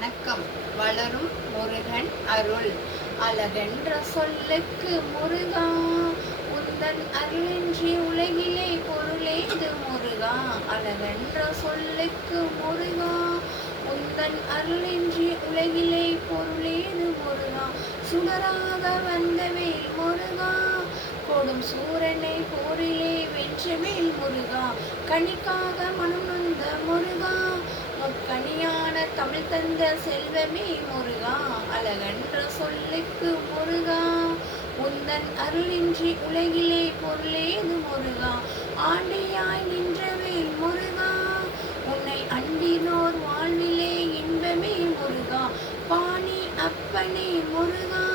வணக்கம். வளரும் முருகன் அருள். அழகென்ற சொல்லுக்கு முருகா உந்தன் அருளின்றி உலகிலே பொருளேது முருகா. அழகென்ற சொல்லுக்கு முருகா உந்தன் அருளின்றி உலகிலே பொருளேது முருகா. சுடராக வந்தவேல் முருகா கொடும் சூரனை போரிலே வென்றவேல் முருகா. கணிக்காக மனம் நொந்த முருகா தமிழ் தந்த செல்வமே முருகா அழகன்ற சொல்லுக்கு முருகா. உந்தன் அருளின்றி உலகிலே பொருளேது முருகா. ஆண்டியாய் நின்றவேல் முருகா. உன்னை அண்டினோர் வாழ்விலே இன்பமே முருகா. பாணி அப்பனே முருகா.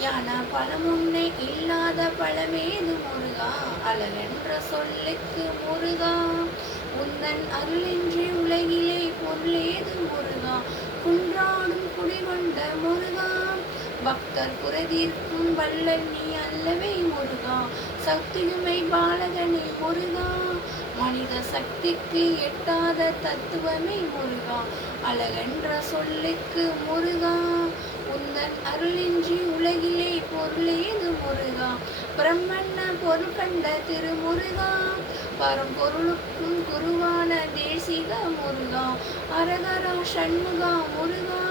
யான பழமுன்னை இல்லாத பழமேது முருகா. அழகென்ற சொல்லுக்கு முருகா. உந்தன் அருளின்றி உலகிலே பொருளேது முருகா குன்றாடும் குடிகொண்ட முருகா. பக்தர் புரதீர்க்கும் வல்லன் நீ அல்லவே முருகா. சக்தியுமை பாலகனே முருகா. மனித சக்திக்கு எட்டாத தத்துவமே முருகா. அழகென்ற சொல்லுக்கு முருகா. உந்தன் அருளின்றி உலகிலே பொருளேது முருகா? பிரம்மண்ண பொருள் கண்ட திருமுருகா. பரம்பொருளுக்கும் குருவான தேசிக முருகா அரகரா சண்முகா முருகா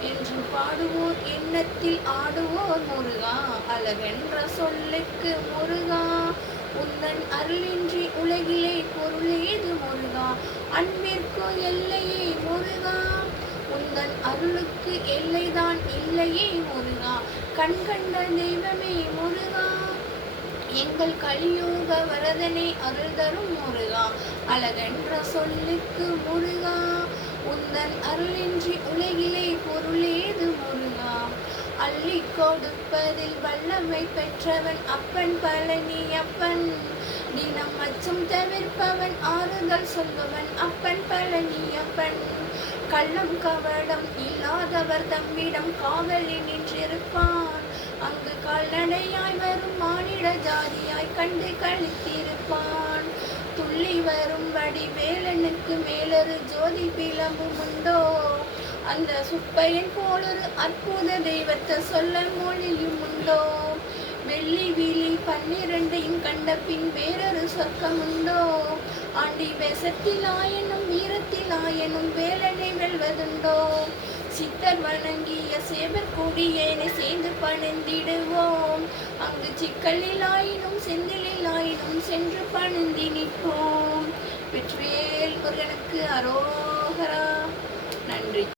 என்று பாடுவோர் எண்ணத்தில் ஆடுவோர் முருகா அழகென்ற சொல்லுக்கு முருகா. உந்தன் அருளின்றி உலகிலே பொருளேது முருகா? அன்பிற்கு எல்லையே முருகா. உந்தன் அருளுக்கு எல்லைதான் இல்லையே முருகா. கண் கண்ட தெய்வமே முருகா. எங்கள் கலியோக வரதனை அருள் தரும் முருகா. அழகென்ற சொல்லுக்கு முருகா. உந்தன் அருளின்றி உலகிலே பொருளேது முருகா. அள்ளி கொடுப்பதில் வல்லமை பெற்றவன் அப்பன் பழனி அப்பன். தினம் அச்சம் தவிர்ப்பவன் ஆறுதல் சொல்பவன் அப்பன் பழனி அப்பன். கள்ளம் கவடம் இல்லாதவர் தம்மிடம் காவலில் நின்றிருப்பான். அங்கு கால்நடையாய் கண்டு கழித்திருப்பான். துள்ளி வரும்படி வேலனுக்கு மேலொரு ஜோதி பிளம்பும் உண்டோ அந்த சுப்பையன் போலொரு அற்புத தெய்வத்தை சொல்ல மொழியும் உண்டோ வெள்ளி வீலி பன்னிரண்டையும் கண்ட பின் வேறொரு சொர்க்கம் உண்டோ ஆண்டி வேசத்தில் ஆயனும் வீரத்தில் ஆயனும் வேலனை வெல்வதுண்டோ? சித்தர் வணங்கிய சேவர் கொடியேனை சேர்ந்து பணிந்திடுவோம். அங்கு சிக்கலில் ஆயினும் செந்திலில் ஆயினும் சென்று பணிந்தி நிற்போம். வெற்றிவேல் முருகனுக்கு அரோகரா. நன்றி.